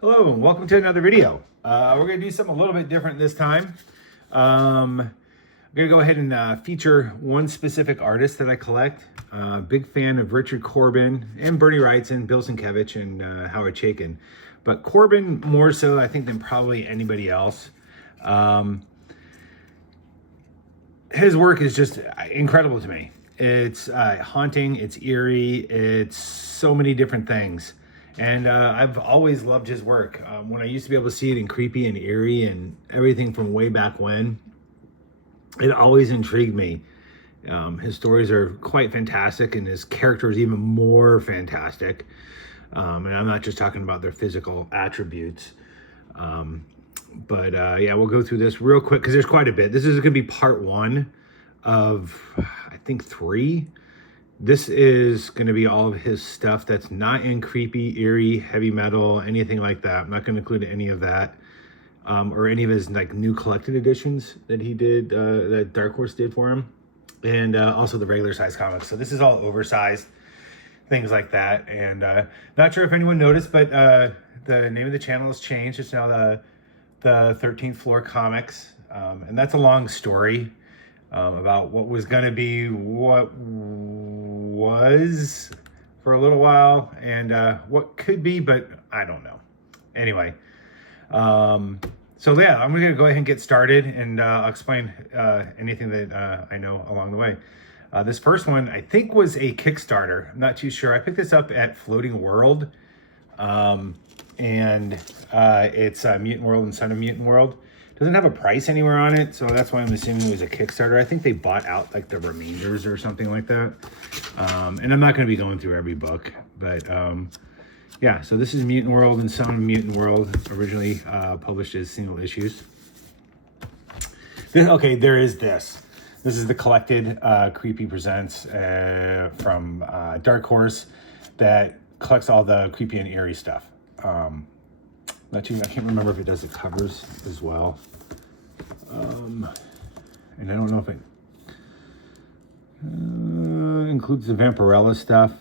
Hello and welcome to another video. We're going to do something a little bit different this time. I'm going to go ahead and feature one specific artist that I collect. Big fan of Richard Corben and Bernie Wrightson, Bill Sienkiewicz, and Howard Chaykin. But Corben more so, I think, than probably anybody else. His work is just incredible to me. It's haunting, it's eerie, it's so many different things. And I've always loved his work. When I used to be able to see it in creepy and eerie and everything from way back when, it always intrigued me. His stories are quite fantastic and his character is even more fantastic. And I'm not just talking about their physical attributes. Yeah, we'll go through this real quick because there's quite a bit. This is going to be part one of, I think, 3. This is going to be all of his stuff that's not in creepy, eerie, heavy metal, anything like that. I'm not going to include any of that, or any of his like new collected editions that he did, that Dark Horse did for him, and also the regular size comics. So this is all oversized, things like that. And not sure if anyone noticed, but the name of the channel has changed. It's now the 13th Floor Comics, and that's a long story. About what was going to be what was for a little while and what could be, but I don't know. Anyway, so yeah, I'm going to go ahead and get started, and I'll explain anything that I know along the way. This first one, I think, was a Kickstarter. I'm not too sure. I picked this up at Floating World, and it's Mutant World and Son of Mutant World. Doesn't have a price anywhere on it, so that's why I'm assuming it was a Kickstarter. I think they bought out like the remainders or something like that. And I'm not going to be going through every book, but yeah. So this is Mutant World and Son of Mutant World, originally published as single issues. Okay, there is this. This is the collected Creepy Presents from Dark Horse that collects all the creepy and eerie stuff. I can't remember if it does the covers as well. And I don't know if it includes the Vampirella stuff.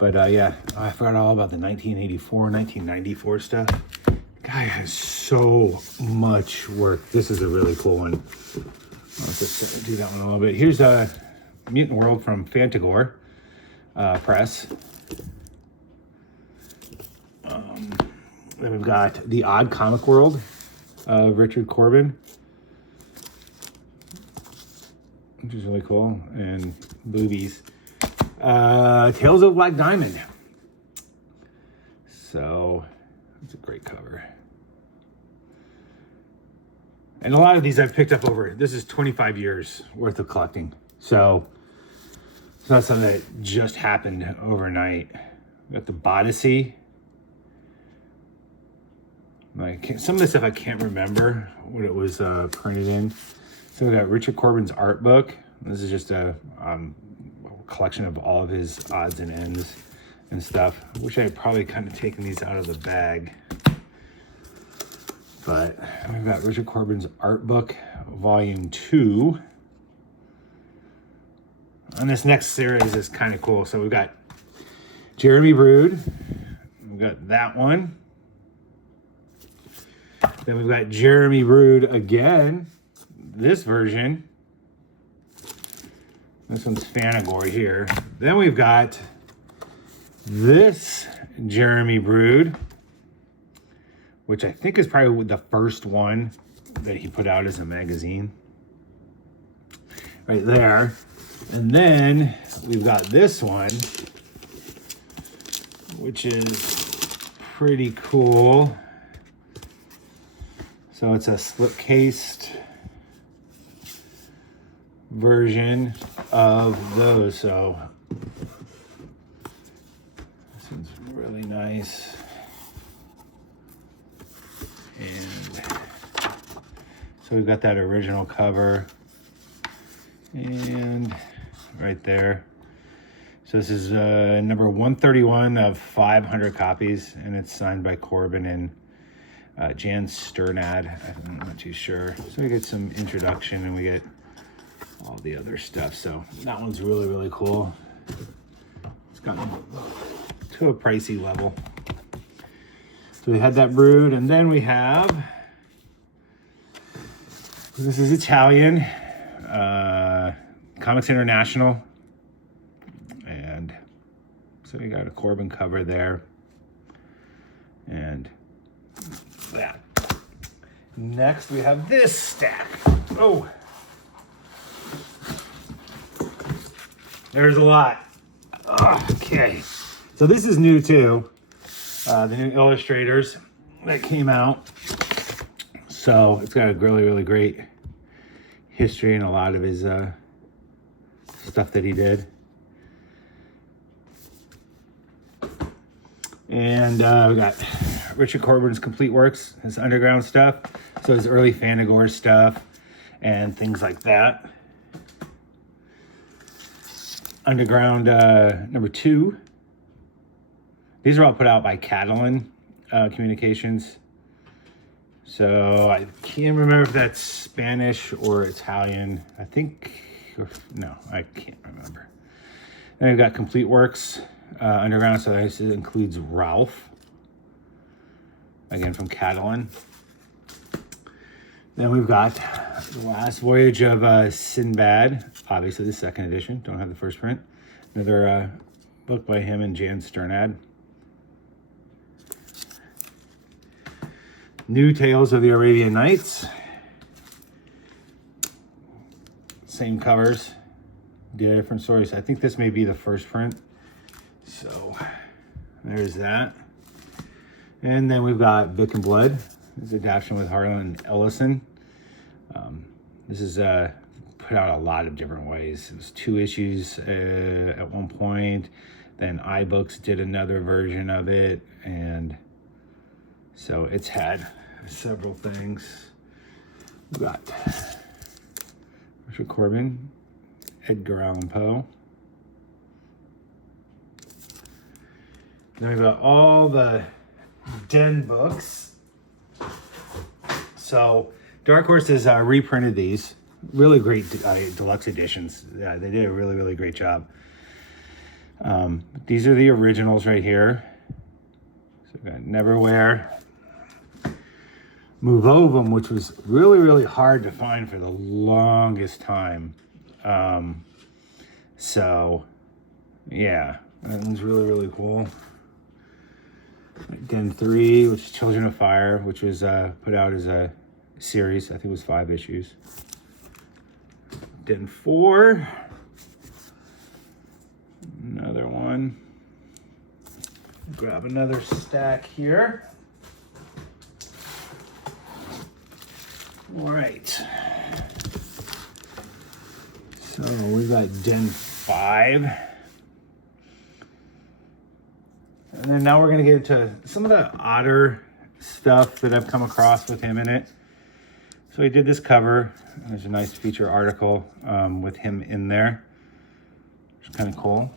Yeah, I forgot all about the 1984, 1994 stuff. Guy has so much work. This is a really cool one. I'll just do that one a little bit. Here's Mutant World from Fantagor Press. Then we've got The Odd Comic World of Richard Corben, which is really cool, and boobies. Tales of Black Diamond. So it's a great cover. And a lot of these I've picked up over, this is 25 years worth of collecting. So it's not something that just happened overnight. We got the Bodyssey. Some of the stuff I can't remember what it was printed in. So we got Richard Corben's art book. This is just a collection of all of his odds and ends and stuff. I wish I had probably kind of taken these out of the bag. But we've got Richard Corben's art book, volume 2. And this next series is kind of cool. So we've got Jeremy Brood. We've got that one. Then we've got Jeremy Brood again, this version. This one's Fantagor here. Then we've got this Jeremy Brood, which I think is probably the first one that he put out as a magazine. Right there. And then we've got this one, which is pretty cool. So it's a slipcased version of those. So this one's really nice. And so we've got that original cover. And right there. So this is number 131 of 500 copies. And it's signed by Corben and Jan Sternad. I'm not too sure. So we get some introduction and we get all the other stuff. So that one's really, really cool. It's gotten to a pricey level. So we had that Brood, and then we have, this is Italian, Comics International, and so we got a Corben cover there, and that. Next we have this stack. Oh, there's a lot. Okay, so this is new too. The new illustrators that came out. So it's got a really great history and a lot of his stuff that he did. And we got Richard Corben's complete works, his underground stuff. So his early Fanagore stuff and things like that. Underground #2. These are all put out by Catalan Communications. So I can't remember if that's Spanish or Italian. I think, no, I can't remember. Then we've got Complete Works Underground. So this includes Ralph, again from Catalan. Then we've got The Last Voyage of Sinbad, obviously the second edition. Don't have the first print. Another book by him and Jan Sternad. New Tales of the Arabian Nights. Same covers, different stories. I think this may be the first print. So there's that. And then we've got Vic and Blood. This is adaptation with Harlan Ellison. This is put out a lot of different ways. It was 2 issues at one point. Then iBooks did another version of it, and so it's had several things. We've got Richard Corben, Edgar Allan Poe. Then we've got all the Den books. So Dark Horse has reprinted these. Really great deluxe editions. Yeah, they did a really great job. These are the originals right here. So we've got Neverwhere. Move Ovum, which was really hard to find for the longest time. So yeah, that one's really cool. Den 3, which is Children of Fire, which was put out as a series. I think it was 5 issues. Den 4, another one. Grab another stack here. All right. So we've got Den 5. And then now we're going to get into some of the odder stuff that I've come across with him in it. So he did this cover. There's a nice feature article with him in there, which is kind of cool.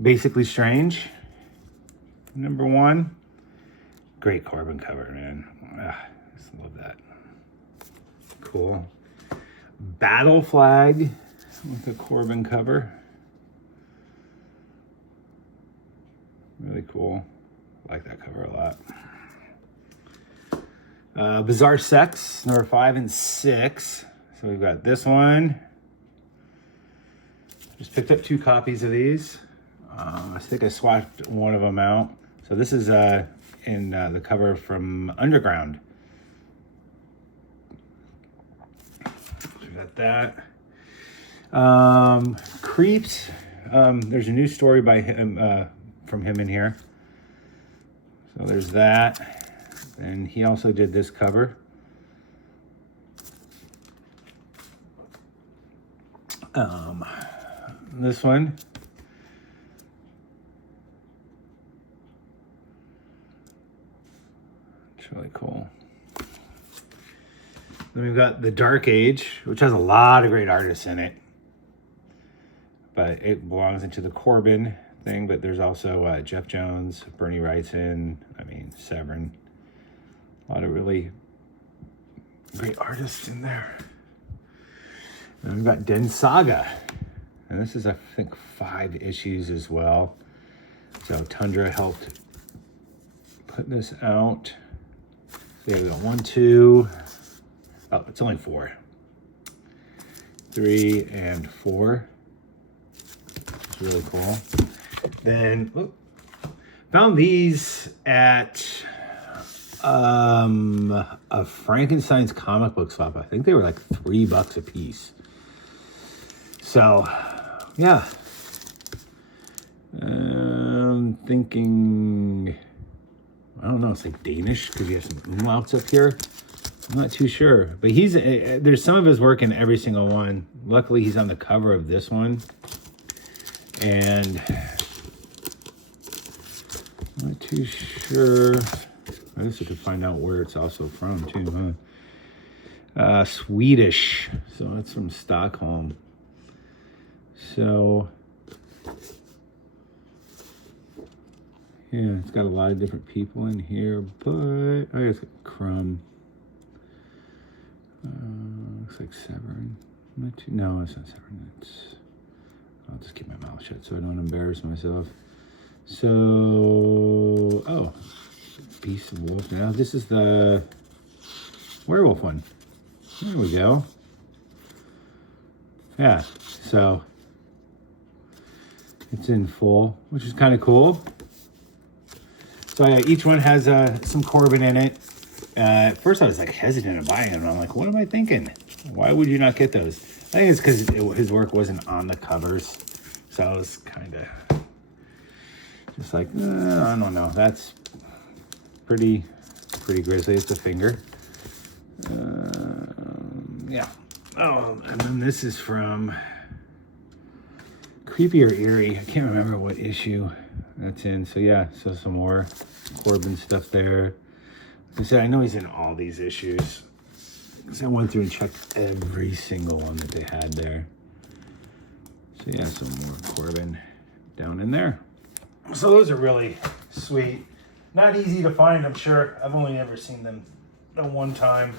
Basically Strange, #1. Great Corben cover, man. Just love that. Cool. Battle Flag with a Corben cover. Really cool. I like that cover a lot. Bizarre Sex, #5 and 6. So we've got this one. Just picked up 2 copies of these. I think I swapped one of them out. So this is in the cover from Underground. So we got that. Creeps. There's a new story by him from him in here. So there's that. And he also did this cover. This one. It's really cool. Then we've got The Dark Age, which has a lot of great artists in it. But it belongs into the Corben thing, but there's also Jeff Jones, Bernie Wrightson, Severin. A lot of really great artists in there. And we've got Den Saga. And this is, I think, 5 issues as well. So Tundra helped put this out. So we got 1, 2. Oh, it's only 4. 3 and 4. It's really cool. Then found these at a Frankenstein's comic book shop. I think they were like $3 a piece. So yeah, thinking, I don't know, it's like Danish because you have some umlauts up here. I'm not too sure, but there's some of his work in every single one. Luckily, he's on the cover of this one, and I'm not too sure. I guess we could find out where it's also from too, huh? Swedish, so it's from Stockholm. So yeah, it's got a lot of different people in here, but I guess Crumb. Looks like Severin. No, it's not Severin. I'll just keep my mouth shut so I don't embarrass myself. So, oh, Beast of Wolf. Now this is the Werewolf one. There we go. Yeah, so it's in full, which is kind of cool. So yeah, each one has some Corben in it. At first I was like hesitant to buying them. I'm like, what am I thinking? Why would you not get those? I think it's because his work wasn't on the covers. So I was kind of just like, I don't know. That's pretty grisly. It's a finger. Yeah. Oh, and then this is from Creepy or Eerie. I can't remember what issue that's in. So yeah, so some more Corben stuff there. Like I said, I know he's in all these issues, because I went through and checked every single one that they had there. So yeah, some more Corben down in there. So those are really sweet. Not easy to find, I'm sure. I've only ever seen them the one time.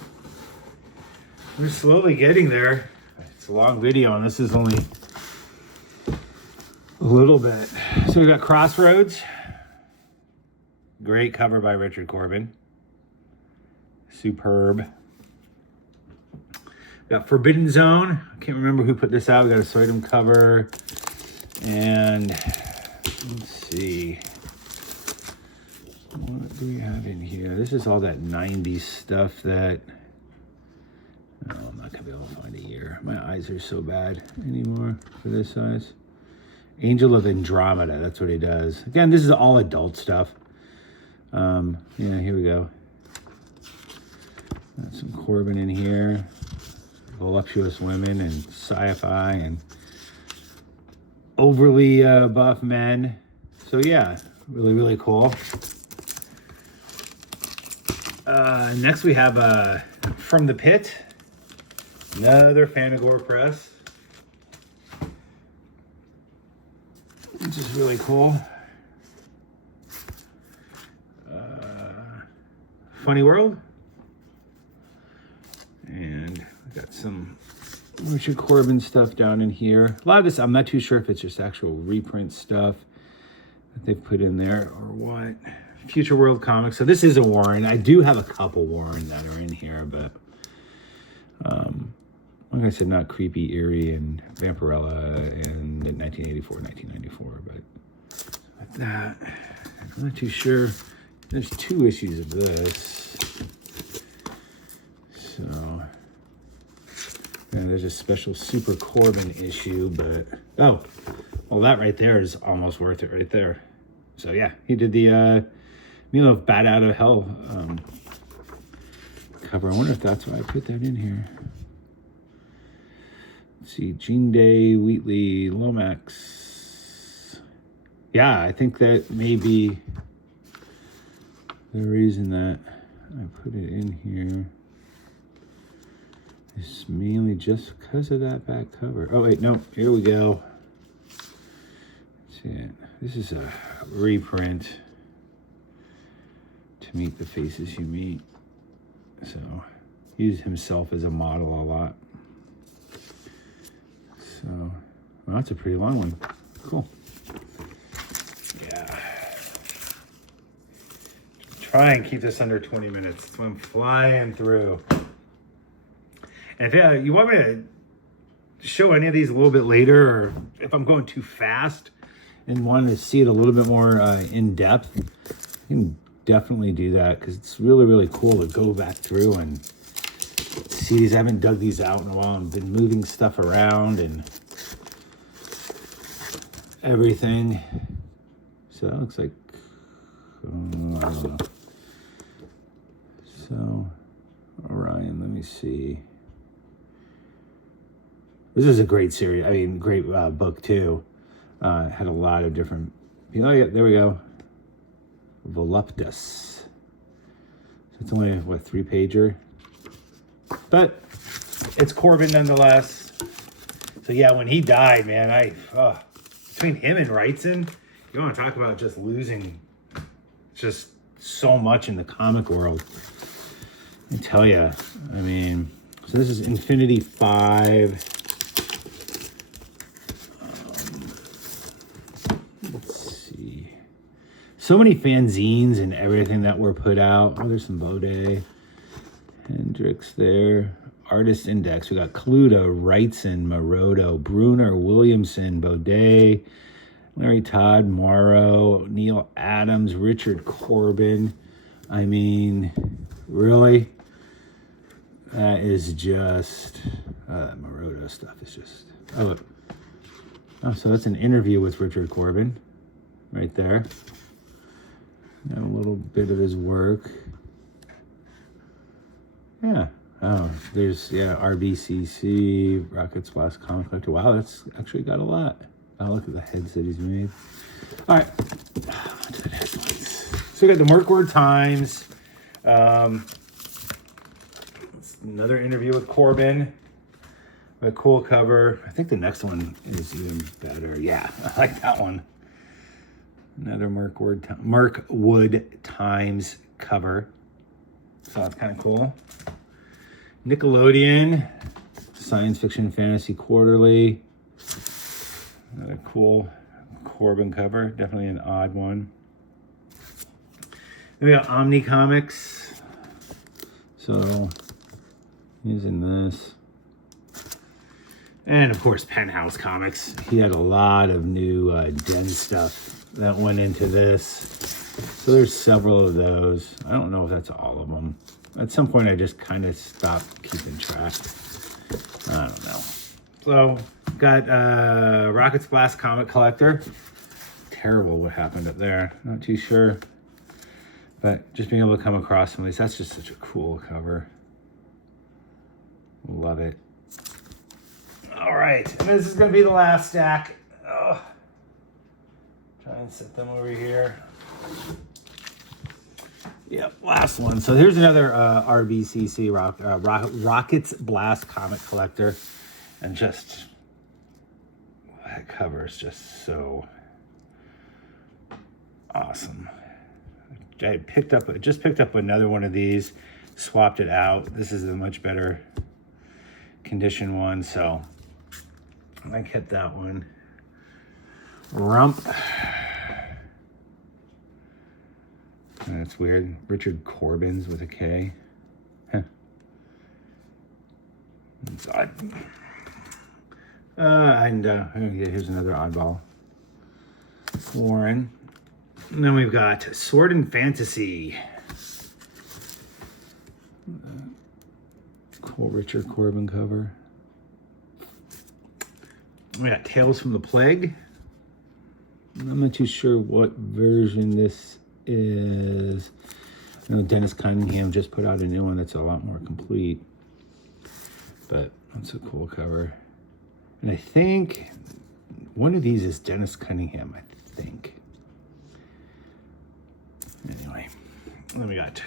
We're slowly getting there. It's a long video, and this is only a little bit. So we got Crossroads. Great cover by Richard Corben. Superb. We got Forbidden Zone. I can't remember who put this out. We got a Soydom cover. And let's see. What do we have in here? This is all that 90s stuff that... No, I'm not going to be able to find a year. My eyes are so bad anymore for this size. Angel of Andromeda. That's what he does. Again, this is all adult stuff. Yeah, here we go. Got some Corben in here. Voluptuous women and sci-fi and overly buff men. So yeah, really, really cool. Next we have From the Pit. Another Fanagore press. Which is really cool. Funny World. And I got some Richard Corben stuff down in here. A lot of this, I'm not too sure if it's just actual reprint stuff that they've put in there or what. Future World Comics. So this is a Warren. I do have a couple Warren that are in here, but like I said, not Creepy, Eerie, and Vampirella, and 1984, 1994, but like that. I'm not too sure. There's 2 issues of this. So, yeah, there's a special Super Corben issue, but, oh, well, that right there is almost worth it right there. So, yeah, he did the Meal of Bat Out of Hell cover. I wonder if that's why I put that in here. Let's see, Jean Day, Wheatley, Lomax. Yeah, I think that may be the reason that I put it in here. It's mainly just because of that back cover. Oh, wait, no, here we go. That's it. This is a reprint to Meet the Faces You Meet. So, he used himself as a model a lot. So, well, that's a pretty long one. Cool. Yeah. try and keep this under 20 minutes. That's what I'm flying through. And if you want me to show any of these a little bit later, or if I'm going too fast and want to see it a little bit more in depth, you can definitely do that, because it's really, really cool to go back through and see these. I haven't dug these out in a while. I've been moving stuff around and everything. So it looks like, I don't know. So, Orion, let me see. This is a great series. I mean, great book too. Had a lot of different, yeah, there we go. Voluptus. So it's only, what, 3-pager? But it's Corben nonetheless. So yeah, when he died, man, between him and Wrightson, you want to talk about just losing just so much in the comic world. I tell you, I mean, so this is Infinity 5. Let's see. So many fanzines and everything that were put out. Oh, there's some Baudet. Hendricks there. Artist Index. We got Cluto, Wrightson, Maroto, Bruner, Williamson, Baudet, Larry Todd, Morrow, Neil Adams, Richard Corben. I mean, really? That is just, Maroto stuff is just, oh, look. Oh, so that's an interview with Richard Corben right there. Got a little bit of his work. Yeah. Oh, there's, yeah, RBCC, Rocket Splash Comic Collector. Wow, that's actually got a lot. Oh, look at the heads that he's made. All right. On to the next ones. So we got the Merkward Times. Another interview with Corben. A cool cover. I think the next one is even better. Yeah, I like that one. Another Merkwood Times cover. So that's kind of cool. Nickelodeon, Science Fiction Fantasy Quarterly. Another cool Corben cover. Definitely an odd one. Then we got Omni Comics. So, using this. And of course, Penthouse Comics. He had a lot of new Den stuff that went into this. So there's several of those. I don't know if that's all of them. At some point, I just kind of stopped keeping track. I don't know. So, got Rocket Splash Comic Collector. Terrible what happened up there. Not too sure. But just being able to come across some of these, that's just such a cool cover. Love it. All right, and this is going to be the last stack. Oh. Try and set them over here. Yep, last one. So here's another RBCC Rockets Blast Comic Collector. And just, that cover is just so awesome. I just picked up another one of these, swapped it out. This is a much better condition one, so I kept that one. Rump. That's weird. Richard Corben's with a K. Huh. It's odd. Here's another oddball. Warren. And then we've got Sword and Fantasy. Cool Richard Corben cover. We got Tales from the Plague. I'm not too sure what version this is. I know Dennis Cunningham just put out a new one that's a lot more complete. But that's a cool cover. And I think one of these is Dennis Cunningham, I think. Anyway, then we got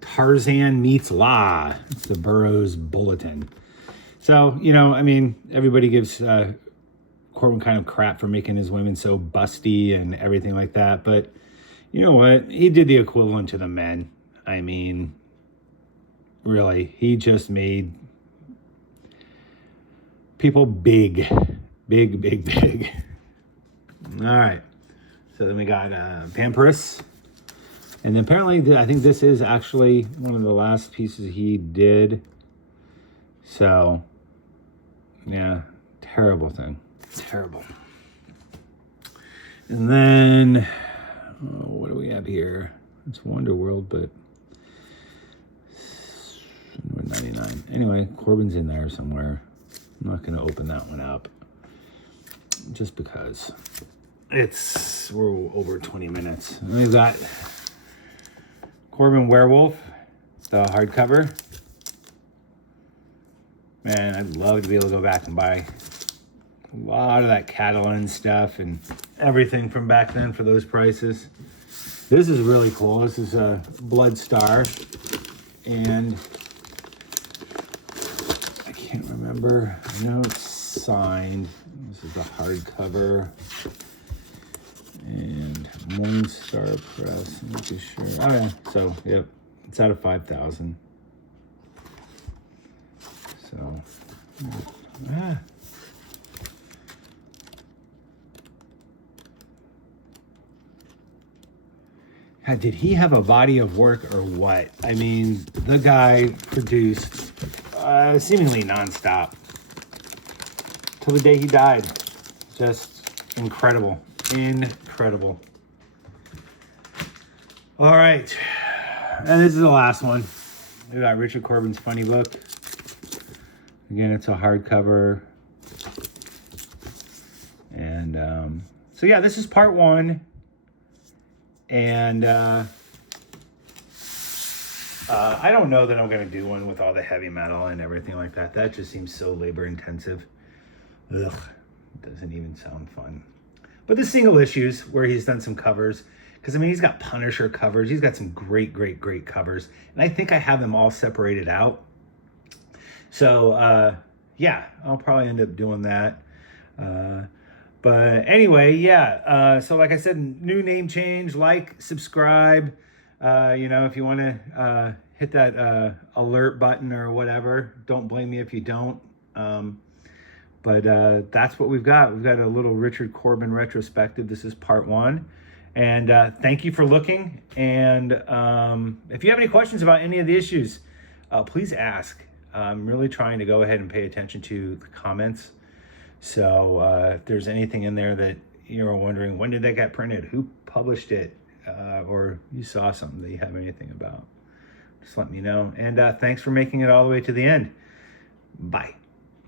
Tarzan Meets La. It's the Burroughs Bulletin. So, you know, I mean, everybody gives Corben kind of crap for making his women so busty and everything like that. But you know what? He did the equivalent to the men. I mean, really, he just made people big. All right. So then we got Vampirella. And apparently, I think this is actually one of the last pieces he did. So, yeah, terrible thing. Terrible. And then, what do we have here? It's Wonder World, but 99. Anyway, Corben's in there somewhere. I'm not going to open that one up just because we're over 20 minutes. And we've got Corben Werewolf, the hardcover. Man, I'd love to be able to go back and buy a lot of that Catalan stuff and everything from back then for those prices. This is really cool. This is a Blood Star, and I can't remember. I know it's signed. This is the hardcover, and Morningstar Press. I'm not too sure. Oh yeah. So yep, it's out of 5,000. So. Did he have a body of work or what? I mean, the guy produced seemingly nonstop till the day he died. Just incredible. Incredible. All right. And this is the last one. We got Richard Corben's funny book. Again, it's a hardcover. And so, yeah, this is part one. And I don't know that I'm going to do one with all the heavy metal and everything like that. That just seems so labor intensive. Ugh, doesn't even sound fun. But the single issues where he's done some covers, because I mean, he's got Punisher covers. He's got some great covers. And I think I have them all separated out. So yeah, I'll probably end up doing that. But anyway, yeah. So like I said, new name change, like, subscribe. You know, if you want to hit that alert button or whatever, don't blame me if you don't. But that's what we've got. We've got a little Richard Corben retrospective. This is part one. And thank you for looking. And if you have any questions about any of the issues, please ask. I'm really trying to go ahead and pay attention to the comments. So if there's anything in there that you're wondering, when did that get printed? Who published it? Or you saw something that you have anything about, just let me know. And thanks for making it all the way to the end. Bye.